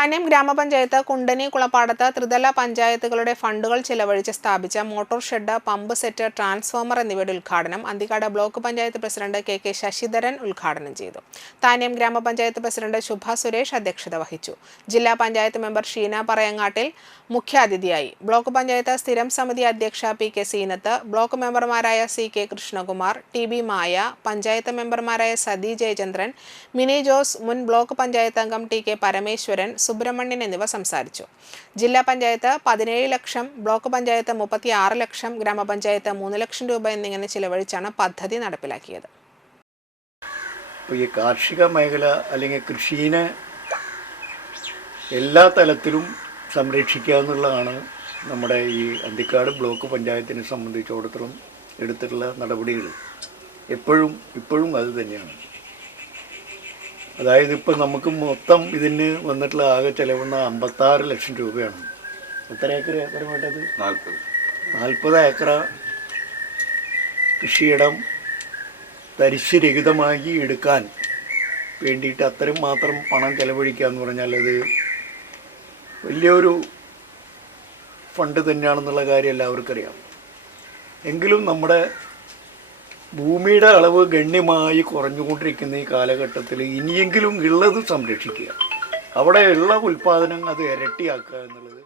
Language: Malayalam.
താന്യം ഗ്രാമപഞ്ചായത്ത് കുണ്ടനി കുളപ്പാടത്ത് ത്രിതല പഞ്ചായത്തുകളുടെ ഫണ്ടുകൾ ചെലവഴിച്ച് സ്ഥാപിച്ച motor shed pump set transformer എന്നിവയുടെ ഉദ്ഘാടനം Anthikad block panchayat president K K Sasidharan ഉദ്ഘാടനം ചെയ്തു. താന്യം ഗ്രാമപഞ്ചായത്ത് പ്രസിഡന്റ് ശുഭ സുരേഷ് അധ്യക്ഷത വഹിച്ചു. ജില്ലാ പഞ്ചായത്ത് മെമ്പർ ഷീന പറയങ്ങാട്ടിൽ മുഖ്യാതിഥിയായി. ബ്ലോക്ക് പഞ്ചായത്ത് സ്ഥിരം സമിതി അധ്യക്ഷ പി കെ സീനത്ത് ബ്ലോക്ക് മെമ്പർമാരായ C K Krishnakumar T B Maya panchayat മെമ്പർമാരായ സതി ജയചന്ദ്രൻ മിനി ജോസ് മുൻ ബ്ലോക്ക് പഞ്ചായത്ത് അംഗം ടി കെ പരമേശ്വരൻ സുബ്രഹ്മണ്യൻ എന്നിവർ സംസാരിച്ചു. ജില്ലാ പഞ്ചായത്ത് പതിനേഴ് ലക്ഷം ബ്ലോക്ക് പഞ്ചായത്ത് മുപ്പത്തി ആറ് ലക്ഷം ഗ്രാമപഞ്ചായത്ത് മൂന്ന് ലക്ഷം രൂപ എന്നിങ്ങനെ ചിലവഴിച്ചാണ് പദ്ധതി നടപ്പിലാക്കിയത്. ഈ കാർഷിക മേഖല അല്ലെങ്കിൽ കൃഷീനെ എല്ലാ തലത്തിലും സംരക്ഷിക്കുക എന്നുള്ളതാണ് നമ്മുടെ ഈ അന്തിക്കാട് ബ്ലോക്ക് പഞ്ചായത്തിനെ സംബന്ധിച്ചിടത്തോളം എടുത്തിട്ടുള്ള നടപടികൾ. എപ്പോഴും ഇപ്പോഴും അത് തന്നെയാണ്. അതായത് ഇപ്പം നമുക്ക് മൊത്തം ഇതിന് വന്നിട്ടുള്ള ആകെ ചിലവുന്ന അമ്പത്താറ് ലക്ഷം രൂപയാണ്. എത്ര ഏക്കർ ഏക്കർ വേണ്ടത് നാൽപ്പത്. നാൽപ്പത് ഏക്കർ കൃഷിയിടം തരിശുരഹിതമാക്കി എടുക്കാൻ വേണ്ടിയിട്ട് അത്രയും മാത്രം പണം ചെലവഴിക്കുക എന്ന് പറഞ്ഞാൽ അത് വലിയൊരു ഫണ്ട് തന്നെയാണെന്നുള്ള കാര്യം എല്ലാവർക്കും അറിയാം എങ്കിലും നമ്മുടെ ഭൂമിയുടെ അളവ് ഗണ്യമായി കുറഞ്ഞുകൊണ്ടിരിക്കുന്ന ഈ കാലഘട്ടത്തിൽ ഇനിയെങ്കിലും ഉള്ളത് സംരക്ഷിക്കുക. അവിടെയുള്ള ഉൽപ്പാദനം അത് ഇരട്ടിയാക്കുക എന്നുള്ളത്